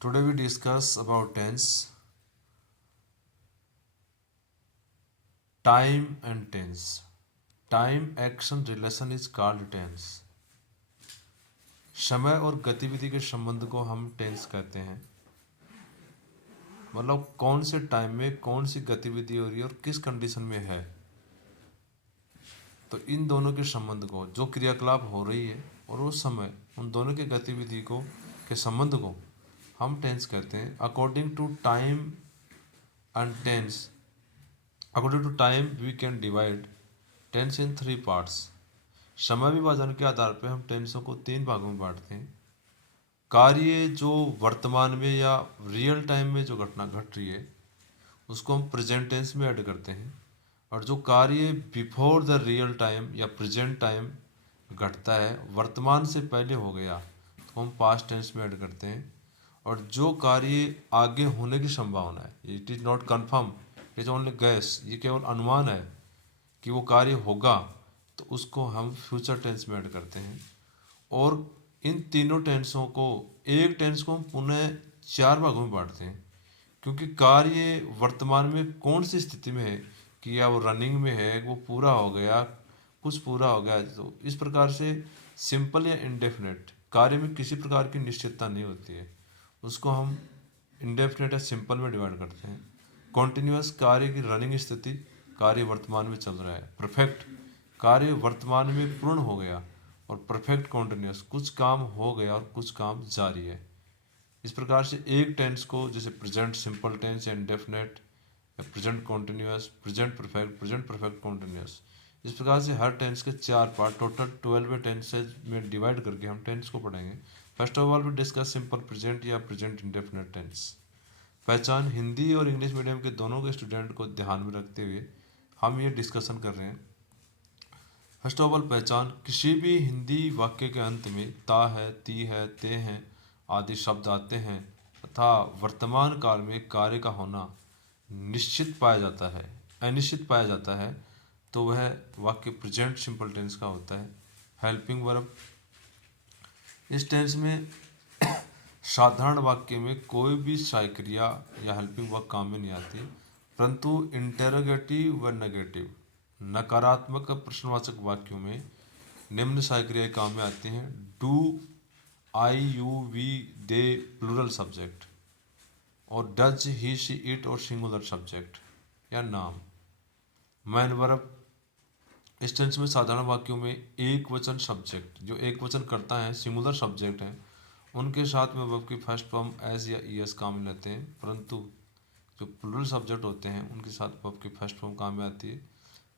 Today we discuss about tense, time and tense. Time action relation is called tense. समय और गतिविधि के संबंध को हम टेंस कहते हैं। मतलब कौन से टाइम में कौन सी गतिविधि हो रही है और किस कंडीशन में है, तो इन दोनों के संबंध को, जो क्रियाकलाप हो रही है और उस समय उन दोनों की गतिविधि को के संबंध को हम टेंस कहते हैं। According to time and tense, according to time we can divide tense in three parts. समय विभाजन के आधार पर हम टेंसों को तीन भागों में बांटते हैं। कार्य जो वर्तमान में या रियल टाइम में जो घटना घट रही है उसको हम प्रेजेंट टेंस में ऐड करते हैं, और जो कार्य बिफोर द रियल टाइम या प्रेजेंट टाइम घटता है, वर्तमान से पहले हो गया, तो हम पास्ट टेंस में ऐड करते हैं। और जो कार्य आगे होने की संभावना है, it is not confirm, it is only gas, ये केवल अनुमान है कि वो कार्य होगा, तो उसको हम फ्यूचर टेंस में ऐड करते हैं। और इन तीनों टेंसों को, एक टेंस को हम पुनः चार भागों में बांटते हैं, क्योंकि कार्य वर्तमान में कौन सी स्थिति में है, कि या वो रनिंग में है, वो पूरा हो गया, कुछ पूरा हो गया। तो इस प्रकार से सिंपल या इंडेफिनेट कार्य में किसी प्रकार की निश्चितता नहीं होती है, उसको हम इंडेफिनेट या सिंपल में डिवाइड करते हैं। कॉन्टिन्यूअस कार्य की रनिंग स्थिति, कार्य वर्तमान में चल रहा है। परफेक्ट कार्य वर्तमान में पूर्ण हो गया। और परफेक्ट कॉन्टिन्यूअस कुछ काम हो गया और कुछ काम जारी है। इस प्रकार से एक टेंस को, जैसे प्रेजेंट सिंपल टेंस या indefinite, present continuous, present perfect continuous, इस प्रकार से हर टेंस के चार पार्ट, टोटल 12 टेंसेज में डिवाइड करके हम टेंस को पढ़ेंगे। First of all we discuss simple present या प्रेजेंट इंडेफिनेट टेंस। पहचान, हिंदी और इंग्लिश मीडियम के दोनों के स्टूडेंट को ध्यान में रखते हुए हम ये डिस्कशन कर रहे हैं। फर्स्ट ऑफ ऑल पहचान, किसी भी हिंदी वाक्य के अंत में ता है, ती है, ते हैं आदि शब्द आते हैं तथा वर्तमान काल में कार्य का होना निश्चित पाया जाता है, अनिश्चित पाया जाता है, तो वह वाक्य प्रेजेंट सिंपल टेंस का होता है। हेल्पिंग वर्ब, इस टेंस में साधारण वाक्य में कोई भी सहायक क्रिया या हेल्पिंग वर्ब काम में नहीं आती, परंतु इंटेरोगेटिव व नेगेटिव नकारात्मक प्रश्नवाचक वाक्यों में निम्न सहायक क्रियाएं काम में आती हैं। Do, I, you, we, they plural subject, और डज, ही, शी, इट और सिंगुलर सब्जेक्ट या नाम। मैन वर्ब, इस टेंस में साधारण वाक्यों में एक वचन सब्जेक्ट, जो एक वचन करता है, सिंगुलर सब्जेक्ट हैं, उनके साथ में वर्ब की फर्स्ट फॉर्म एस या ईएस काम में लेते हैं, परंतु जो प्लूरल सब्जेक्ट होते हैं उनके साथ वर्ब की फर्स्ट फॉर्म काम में आती है।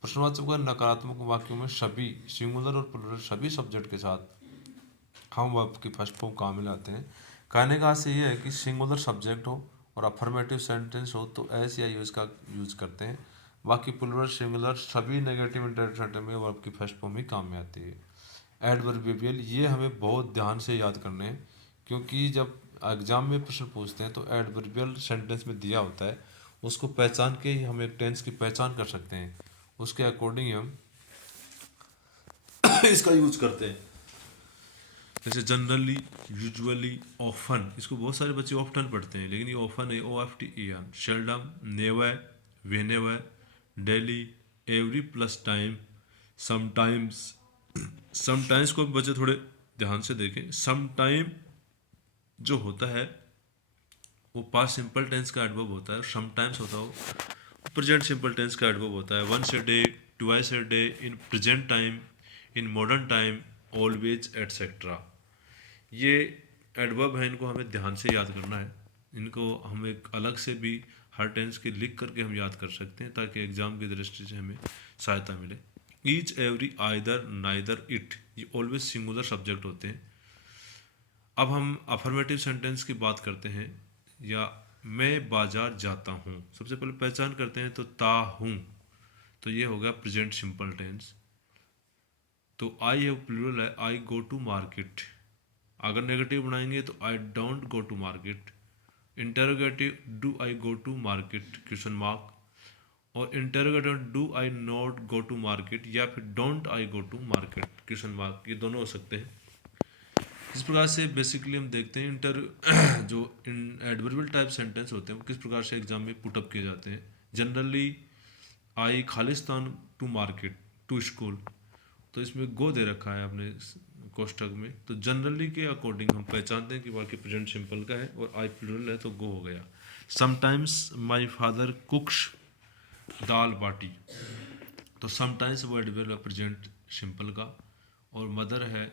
प्रश्नवाचक व नकारात्मक वाक्यों में सभी सिंगुलर और प्लूरल सभी सब्जेक्ट के साथ हम वर्ब की फर्स्ट फॉर्म काम में लाते हैं। कहने का अर्थ ये है कि सिंगुलर सब्जेक्ट हो और अफर्मेटिव सेंटेंस हो तो एस या यूज का यूज करते हैं। बाकी प्लूरल, सिंगुलर सभी नेगेटिव इंडेफिनिट सेंटेंस में वर्ब की फर्स्ट फॉर्म ही काम में आती है। एडवर्बियल, ये हमें बहुत ध्यान से याद करने हैं, क्योंकि जब एग्जाम में प्रश्न पूछते हैं तो एडवर्बियल सेंटेंस में दिया होता है, उसको पहचान के ही हम एक टेंस की पहचान कर सकते हैं, उसके अकॉर्डिंग ही हम इसका यूज करते हैं। जैसे जनरली, यूजुअली, ऑफन, इसको बहुत सारे बच्चे ऑफ्टन पढ़ते हैं, लेकिन ये ऑफन है, O F T E N. Seldom, never, whenever, daily, every plus time, sometimes. Sometimes को भी बच्चे थोड़े ध्यान से देखें। समटाइम जो होता है वो पास्ट सिंपल टेंस का एडवर्ब होता है, समटाइम्स होता है प्रेजेंट सिंपल टेंस का एडवर्ब होता है। Once a day, twice a day, in present time, in modern time, always etcetera. ये एडवर्ब है, इनको हमें ध्यान से याद करना है। इनको हम एक अलग से भी हर टेंस के लिख करके हम याद कर सकते हैं, ताकि एग्जाम की दृष्टि से हमें सहायता मिले। Each, every, either, neither, it, ये ऑलवेज सिंगुलर सब्जेक्ट होते हैं। अब हम अफर्मेटिव सेंटेंस की बात करते हैं, या मैं बाजार जाता हूँ। सबसे पहले पहचान करते हैं, तो ता हूँ, तो ये हो गया प्रेजेंट सिंपल टेंस। तो आई है प्लूरल है, आई गो टू मार्केट। अगर नेगेटिव बनाएंगे तो I don't go to market. Interrogative, do I go to market, question mark. और interrogative, do I not go to market, या फिर don't I go to market, question mark, ये दोनों हो सकते हैं। इस प्रकार से बेसिकली हम देखते हैं जो इन एडवर्बियल टाइप सेंटेंस होते हैं वो किस प्रकार से एग्जाम में पुटअप किए जाते हैं। जनरली आई खालिस्तान टू मार्केट टू स्कूल, तो इसमें गो दे रखा है अपने कोष्टक में, तो जनरली के अकॉर्डिंग हम पहचानते हैं कि बाकी प्रेजेंट सिंपल का है और आई प्लूरल है तो गो हो गया। समटाइम्स माई फादर कुक्स दाल बाटी, तो समटाइम्स वो एडवर्ब प्रेजेंट सिंपल का, और मदर है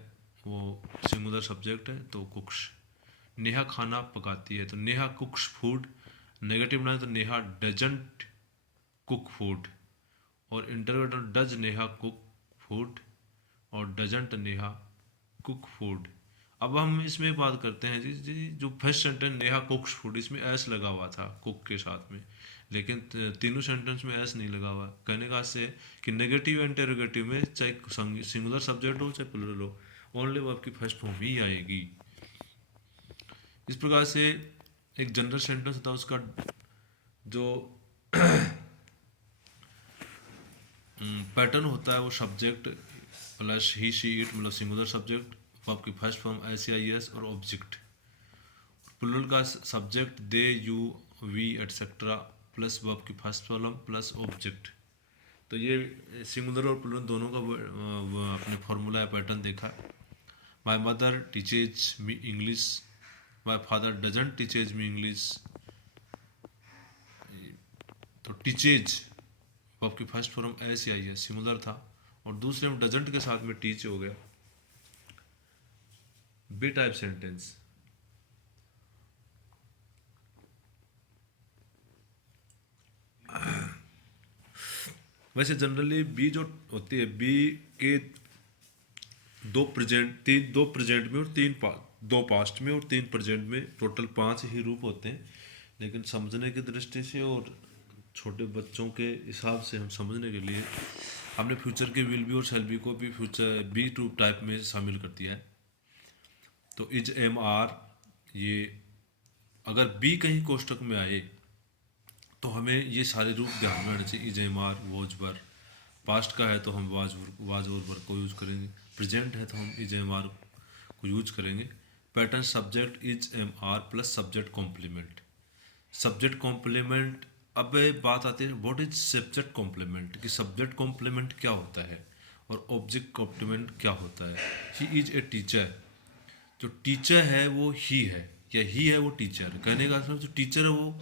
वो सिंगुलर सब्जेक्ट है तो कुक्स। नेहा खाना पकाती है तो नेहा कुक्स फूड, नेगेटिव बनाए तो नेहा डजंट कुक फूड, और इंटरवेटर डज नेहा कुक फूड और डजंट नेहा कुक फूड। अब हम इसमें बात करते हैं जी जो फर्स्ट सेंटेंस नेहा कुक्स फूड, इसमें एस लगा हुआ था कुक के साथ में, लेकिन तीनों सेंटेंस में एस नहीं लगा हुआ। कहने का से कि नेगेटिव इंटरोगेटिव में चाहे सिंगुलर सब्जेक्ट हो चाहे प्लूरल हो, ओनली वर्ब की फर्स्ट फॉर्म ही आएगी। इस प्रकार से एक जनरल सेंटेंस होता है, उसका जो पैटर्न होता है वो subject plus he she it मतलब सिंगुलर सब्जेक्ट, वर्ब की फर्स्ट फॉर्म एस या एस और ऑब्जेक्ट। प्लूरल का subject they you we etcetera plus verb की फर्स्ट फॉर्म प्लस ऑब्जेक्ट। तो ये सिंगुलर और प्लूरल दोनों का अपने फॉर्मूला या पैटर्न देखा। My mother teaches me English, my father doesn't teaches me English, तो टीचेज वर्ब की फर्स्ट फॉर्म एस या एस सिंगुलर था, और दूसरे में डजंट के साथ में टीच हो गया। बी टाइप सेंटेंस, वैसे जनरली बी जो होती है बी के दो प्रेजेंट में और दो पास्ट में और तीन प्रेजेंट में, टोटल 5 ही रूप होते हैं। लेकिन समझने की दृष्टि से और छोटे बच्चों के हिसाब से हम समझने के लिए हमने फ्यूचर के विल बी और शैल बी को भी फ्यूचर बी टू टाइप में शामिल कर दिया है। तो इज एम आर, ये अगर बी कहीं कोष्टक में आए तो हमें ये सारे रूप ध्यान में आने चाहिए। Is am are was were, past का है तो हम वाज और वर को यूज करेंगे, प्रेजेंट है तो हम इज एम आर को यूज करेंगे। Pattern subject is am are plus subject complement, subject complement. अब बात आती है व्हाट इज सब्जेक्ट कॉम्प्लीमेंट, कि सब्जेक्ट कॉम्प्लीमेंट क्या होता है और ऑब्जेक्ट कॉम्प्लीमेंट क्या होता है। ही इज ए टीचर, जो टीचर है वो ही है या ही है वो टीचर, कहने का मतलब जो टीचर है वो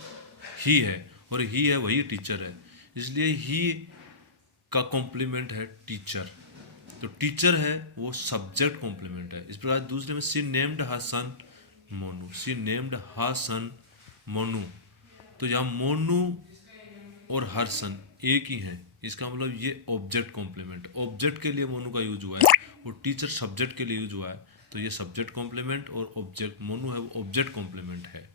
ही है और ही है वही टीचर है, इसलिए ही का कॉम्प्लीमेंट है टीचर। तो टीचर है वो सब्जेक्ट कॉम्प्लीमेंट है। इस प्रकार दूसरे में सी नेम्ड हर सन मोनू, सी नेम्ड हर सन मोनू, तो यहाँ मोनू और हर सन एक ही हैं, इसका मतलब ये ऑब्जेक्ट कॉम्प्लीमेंट, ऑब्जेक्ट के लिए मोनू का यूज हुआ है और टीचर सब्जेक्ट के लिए यूज हुआ है, तो ये सब्जेक्ट कॉम्प्लीमेंट और ऑब्जेक्ट मोनू है वो ऑब्जेक्ट कॉम्प्लीमेंट है।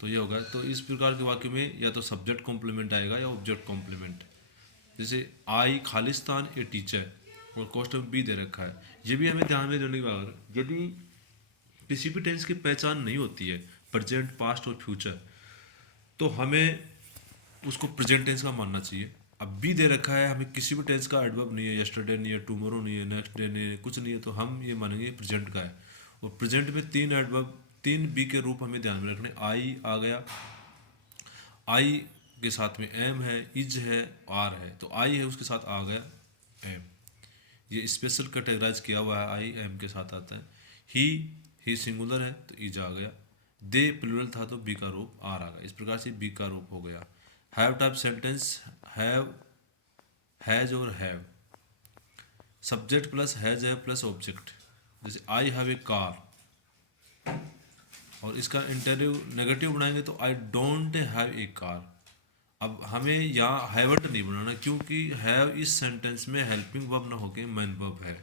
तो ये होगा, तो इस प्रकार के वाक्य में या तो सब्जेक्ट कॉम्प्लीमेंट आएगा या ऑब्जेक्ट कॉम्प्लीमेंट। जैसे आई खालिस्तान ए टीचर और क्वेश्चन बी दे रखा है, ये भी हमें ध्यान में देने की बात है। यदि किसी भी टेंस की पहचान नहीं होती है प्रेजेंट पास्ट और फ्यूचर, तो हमें उसको प्रेजेंट टेंस का मानना चाहिए। अब बी दे रखा है, हमें किसी भी टेंस का एडवर्ब नहीं है, यस्टरडे नहीं है, टुमारो नहीं है, नेक्स्ट डे नहीं है, कुछ नहीं है, तो हम ये मानेंगे प्रेजेंट का है। और प्रेजेंट में 3 एडवर्ब 3 बी के रूप हमें ध्यान में रखने, आई आ गया, आई के साथ में एम है, इज है, आर है, तो आई है उसके साथ आ गया एम, ये स्पेशल कैटेगराइज किया हुआ है, आई एम के साथ आता है। ही सिंगुलर है तो इज आ गया, दे प्लूरल था तो बी का रूप आर आ गया, इस प्रकार से बी का रूप हो गया। Have type sentence, have has और हैव, सब्जेक्ट प्लस हैज है प्लस ऑब्जेक्ट। जैसे आई हैव ए कार, और इसका इंटरव्यू नेगेटिव बनाएंगे तो I don't have a car. अब हमें यहाँ हैवट नहीं बनाना, क्योंकि हैव इस सेंटेंस में हेल्पिंग वर्ब ना होके मेन वर्ब है,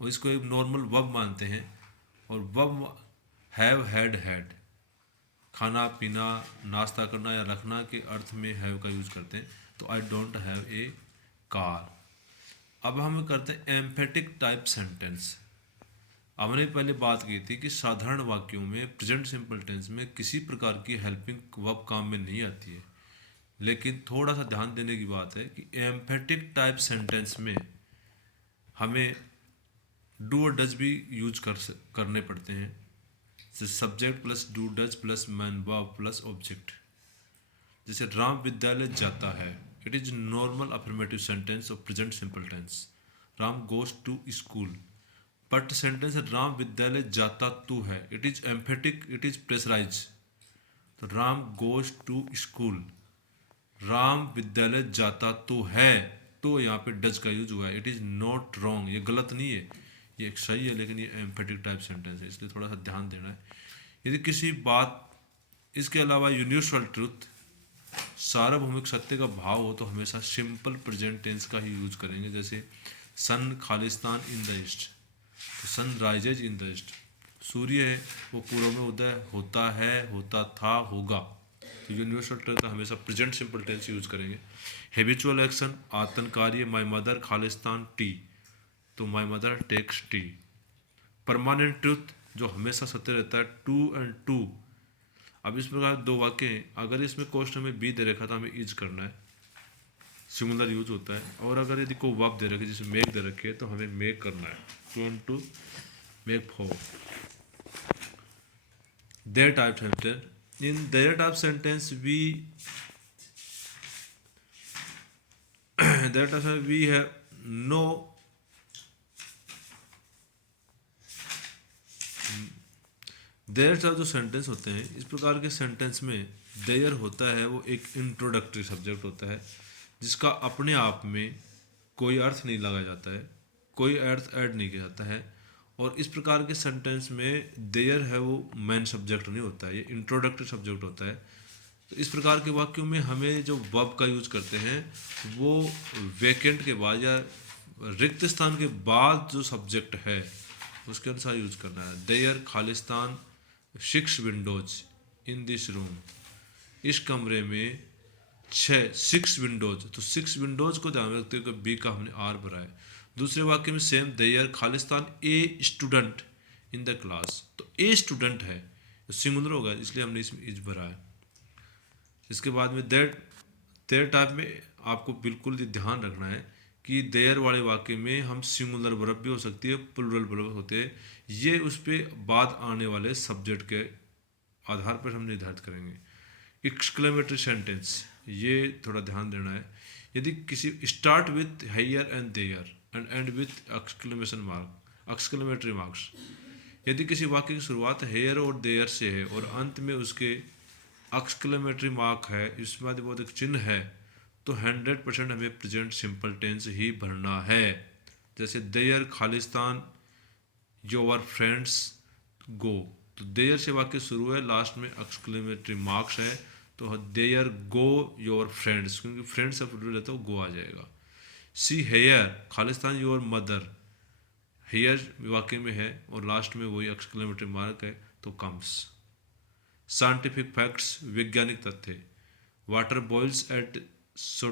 और इसको एक नॉर्मल वर्ब मानते हैं। और वर्ब हैव हैड हैड, खाना पीना नाश्ता करना या रखना के अर्थ में हैव का यूज करते हैं, तो I don't have a car. अब हम करते हैं एम्फेटिक टाइप सेंटेंस। हमने पहले बात की थी कि साधारण वाक्यों में प्रेजेंट सिंपल टेंस में किसी प्रकार की हेल्पिंग वर्ब काम में नहीं आती है, लेकिन थोड़ा सा ध्यान देने की बात है कि एम्फेटिक टाइप सेंटेंस में हमें डू और डज भी यूज करने पड़ते हैं, जैसे subject plus do does plus main verb plus object. जैसे राम विद्यालय जाता है, it is normal affirmative sentence of present simple tense. Ram goes to school. But sentence Ram विद्यालय जाता तू है, it is emphatic, it is pressurize. तो Ram goes to school, Ram विद्यालय जाता तो है, तो यहाँ पे डज का यूज हुआ है। इट इज़ नॉट रॉन्ग, ये गलत नहीं है, ये एक सही है, लेकिन ये एम्फेटिक टाइप सेंटेंस है, इसलिए थोड़ा सा ध्यान देना है। यदि किसी बात, इसके अलावा यूनिवर्सल ट्रुथ, सार्वभौमिक सत्य का भाव हो तो हमेशा सिंपल प्रेजेंट टेंस का ही यूज करेंगे। जैसे सन खालिस्तान इन द ईस्ट, तो sun rises in the east. सूर्य है वो पूर्व में उदय होता है, होता था, होगा। तो यूनिवर्सल ट्रुथ का हमेशा प्रेजेंट सिंपल टेंस यूज करेंगे। हैबिचुअल एक्शन, आतंकारी, माई मदर खालिस्तान टी, तो my mother takes tea. Permanent truth जो हमेशा सत्य रहता है, टू एंड टू। अब इस प्रकार दो वाक्य हैं, अगर इसमें क्वेश्चन में बी दे रखा तो हमें इज करना है, सिमिलर यूज होता है। और अगर यदि कोई वर्ब दे रखे जिसमें मेक दे रखे है तो हमें मेक करना है, two and two make four. There type sentence, in there type sentence we there type we have no there का जो सेंटेंस होते हैं, इस प्रकार के सेंटेंस में देयर होता है वो एक इंट्रोडक्टरी सब्जेक्ट होता है, जिसका अपने आप में कोई अर्थ नहीं लगाया जाता है, कोई अर्थ ऐड नहीं किया जाता है। और इस प्रकार के सेंटेंस में देयर है वो मेन सब्जेक्ट नहीं होता है, ये इंट्रोडक्टरी सब्जेक्ट होता है। तो इस प्रकार के वाक्यों में हमें जो वर्ब का यूज करते हैं वो वैकेंट के बाद या रिक्त स्थान के बाद जो सब्जेक्ट है उसके अनुसार यूज करना है। देयर खालिस्तान 6 विंडोज इन दिस रूम, इस कमरे में 6 विंडोज, तो 6 विंडोज को ध्यान में रखते हुए बी का हमने आर भरा है। दूसरे वाक्य में सेम, देयर खालिस्तान a student in the class, तो ए स्टूडेंट है, सिंगुलर होगा इसलिए हमने इसमें इज भरा है। इसके बाद में देयर, देयर टाइप में आपको बिल्कुल ध्यान रखना है कि देयर वाले वाक्य में हम सिंगुलर वर्ब भी हो सकती है, प्लूरल वर्ब होते हैं, ये उस पर बाद आने वाले सब्जेक्ट के आधार पर हम निर्धारित करेंगे। एक्सक्लेमेटरी सेंटेंस, ये थोड़ा ध्यान देना है। यदि किसी start with here and there and end with exclamation mark, exclamatory marks. यदि किसी वाक्य की शुरुआत हेयर और देयर से है और अंत में उसके एक्सक्लेमेटरी मार्क है, इसमें अधिबोधक चिन्ह है, तो 100% हमें प्रेजेंट सिंपल टेंस ही भरना है। जैसे देयर खालिस्तान योर फ्रेंड्स गो, तो देयर से वाक्य शुरू है, लास्ट में एक्सक्लेमेटरी मार्क्स है, तो देयर गो योर फ्रेंड्स, क्योंकि फ्रेंड्स से प्लूरल है तो गो आ जाएगा। सी हेयर खालिस्तान योर मदर, हेयर वाक्य में है और लास्ट में वही एक्सक्लेमेटरी मार्क है तो कम्स। साइंटिफिक फैक्ट्स, वैज्ञानिक तथ्य, water boils at 100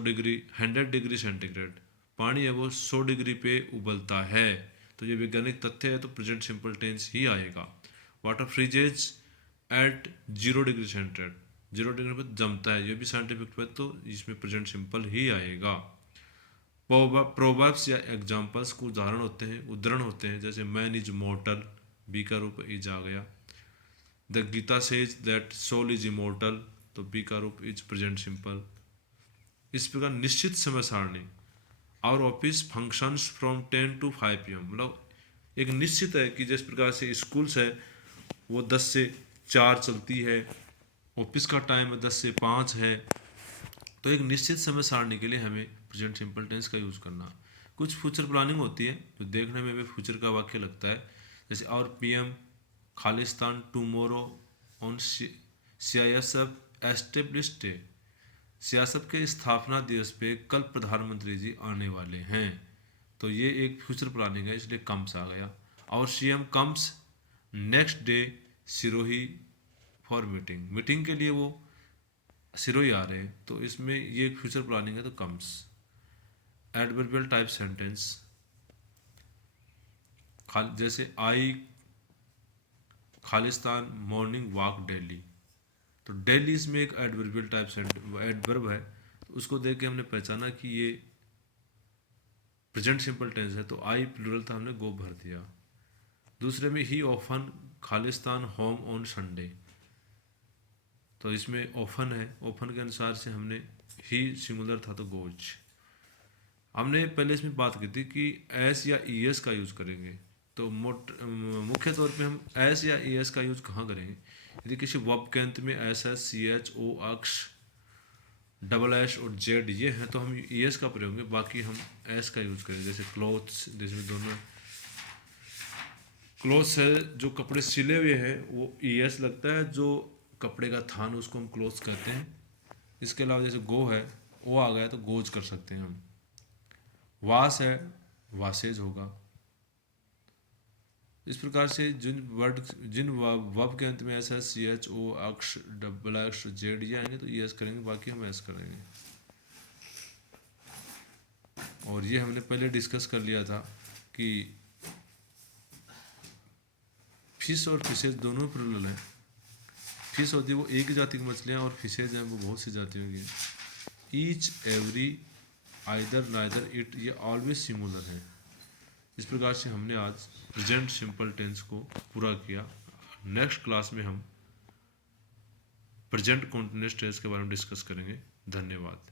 degree centigrade, पानी है वो 100 डिग्री पे उबलता है, तो ये वैज्ञानिक तथ्य है तो प्रेजेंट सिंपल टेंस ही आएगा। Water freezes at 0 degree centigrade, 0 degree पे जमता है, ये भी साइंटिफिक है तो इसमें प्रेजेंट सिंपल ही आएगा। प्रोवर्ब्स या एग्जाम्पल्स को उदाहरण होते हैं, उदाहरण होते हैं, जैसे मैन इज मॉर्टल, बी का रूप इज आ गया। The Gita says that soul is immortal, तो बी का रूप इज प्रेजेंट सिंपल। इस प्रकार निश्चित समय सारणी, our office functions from 10 to 5 PM, मतलब एक निश्चित है कि जिस प्रकार से स्कूल्स है वो 10 से 4 चलती है, ऑफिस का टाइम 10 से 5 है, तो एक निश्चित समय सारणी के लिए हमें प्रेजेंट सिंपल टेंस का यूज़ करना। कुछ फ्यूचर प्लानिंग होती है जो देखने में भी फ्यूचर का वाक्य लगता है, जैसे और PM Khalistan tomorrow on CISF established day, सियासत के स्थापना दिवस पे कल प्रधानमंत्री जी आने वाले हैं, तो ये एक फ्यूचर प्लानिंग है इसलिए कम्स आ गया। और CM comes next day Sirohi for meeting, meeting के लिए वो सिरोही आ रहे हैं, तो इसमें ये एक फ्यूचर प्लानिंग है तो कम्स। एडवर्बियल टाइप सेंटेंस, जैसे आई खालिस्तान मॉर्निंग वॉक डेली, तो डेली इसमें एक एडवर्बियल टाइप एडवर्ब है, तो उसको देख के हमने पहचाना कि ये प्रेजेंट सिंपल टेंस है तो आई प्लूरल था, हमने गो भर दिया। दूसरे में ही often Khalistan home on Sunday, तो इसमें ऑफन है, ऑफन के अनुसार से हमने ही सिंगुलर था तो गोज। हमने पहले इसमें बात की थी कि एस या ई एस का यूज़ करेंगे, तो मुख्य तौर पे हम एस या ई एस का यूज़ कहाँ करेंगे? यदि किसी वर्ब के अंत में s s c h o अक्ष डबल एस और जेड ये हैं तो हम ई एस का प्रयोग करेंगे, बाकी हम एस का यूज़ करेंगे। जैसे क्लोथ्स, जिसमें दोनों क्लोथ्स है, जो कपड़े सिले हुए हैं वो ई एस लगता है, जो कपड़े का थान उसको हम क्लोथ्स कहते हैं। इसके अलावा जैसे गो है, ओ आ गया तो गोज कर सकते हैं हम। वास है, वासेज होगा। इस प्रकार से जिन वर्ब के अंत में s s c h o अक्ष डबल एक्स जेड ये आएंगे तो ई एस करेंगे, बाकी हम एस करेंगे। और ये हमने पहले डिस्कस कर लिया था कि फिश और फिशेज दोनों प्लूरल हैं। फिश होती है वो एक ही जाति की मछलियाँ, और फिशेज हैं वो बहुत सी जातियों की हैं। Each, every, either, neither, it ये ऑलवेज सिंगुलर है। इस प्रकार से हमने आज प्रेजेंट सिंपल टेंस को पूरा किया। नेक्स्ट क्लास में हम प्रेजेंट कॉन्टिन्यूअस टेंस के बारे में डिस्कस करेंगे। धन्यवाद।